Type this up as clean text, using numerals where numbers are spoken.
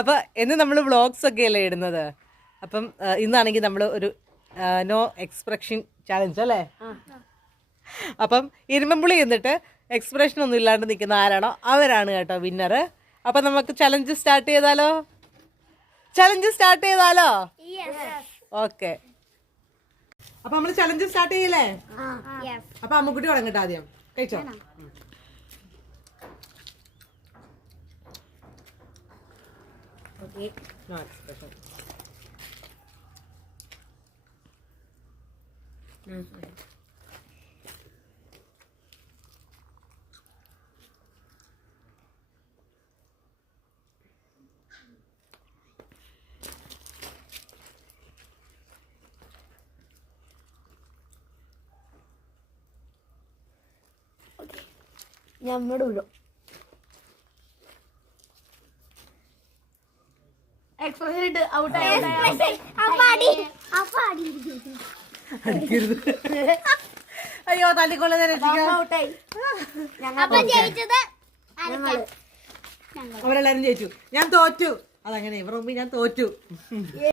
അപ്പം എന്ന് നമ്മൾ വ്ളോഗ്സ് ഒക്കെ അല്ലേ ഇടുന്നത്. അപ്പം ഇന്നാണെങ്കിൽ നമ്മൾ ഒരു നോ എക്സ്പ്രഷൻ ചാലഞ്ച് അല്ലേ. അപ്പം ഇരുമ്പുളി എന്നിട്ട് എക്സ്പ്രഷൻ ഒന്നും ഇല്ലാണ്ട് നിൽക്കുന്ന ആരാണോ അവരാണ് കേട്ടോ വിന്നർ. അപ്പം നമുക്ക് ചലഞ്ച് സ്റ്റാർട്ട് ചെയ്താലോ? ഓക്കെ, അപ്പൊ നമ്മള് ചലഞ്ച് സ്റ്റാർട്ട് ചെയ്യല്ലേ? അപ്പൊ അമ്മുക്കുട്ടി തുടങ്ങട്ടെ ആദ്യം. കഴിച്ചോ. No expression. ഞമ്മടെ വിടും എക്സ്പ്രഷൻ ഇട്ട് അടിക്കരുത്. അയ്യോ തല്ലിക്കൊള്ളാൻ അവരെല്ലാരും ജയിച്ചു, ഞാൻ തോറ്റു. അതങ്ങനെ ഇവരുടെ മുമ്പ് ഞാൻ തോറ്റു.